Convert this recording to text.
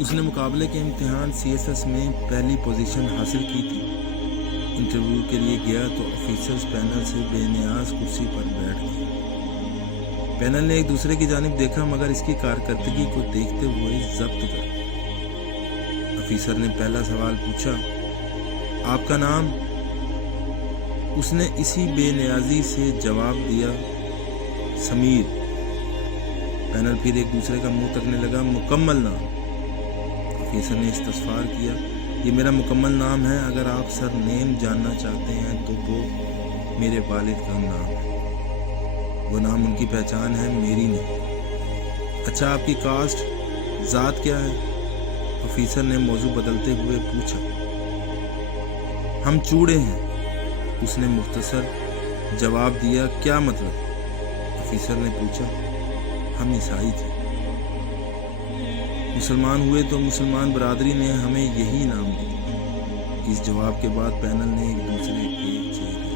اس نے مقابلے کے امتحان CSS میں پہلی پوزیشن حاصل کی تھی۔ انٹرویو کے لیے گیا تو آفیسرز پینل سے بے نیاز کرسی پر بیٹھ گئے۔ پینل نے ایک دوسرے کی جانب دیکھا مگر اس کی کارکردگی کو دیکھتے ہوئے ضبط کر لیا۔ آفیسر نے پہلا سوال پوچھا، آپ کا نام؟ اس نے اسی بے نیازی سے جواب دیا، سمیر۔ پینل پھر ایک دوسرے کا منہ تکنے لگا، مکمل نام؟ آفیسر نے استفسار کیا، یہ میرا مکمل نام ہے، اگر آپ سر نیم جاننا چاہتے ہیں تو وہ میرے والد کا نام ہے، وہ نام ان کی پہچان ہے، میری نہیں۔ اچھا، آپ کی کاسٹ، ذات کیا ہے؟ آفیسر نے موضوع بدلتے ہوئے پوچھا۔ ہم چوڑے ہیں، اس نے مختصر جواب دیا۔ کیا مطلب؟ آفیسر نے پوچھا۔ ہم عیسائی تھے۔ مسلمان ہوئے تو مسلمان برادری نے ہمیں یہی نام دیا۔ اس جواب کے بعد پینل نے ایک دوسرے کے چہرے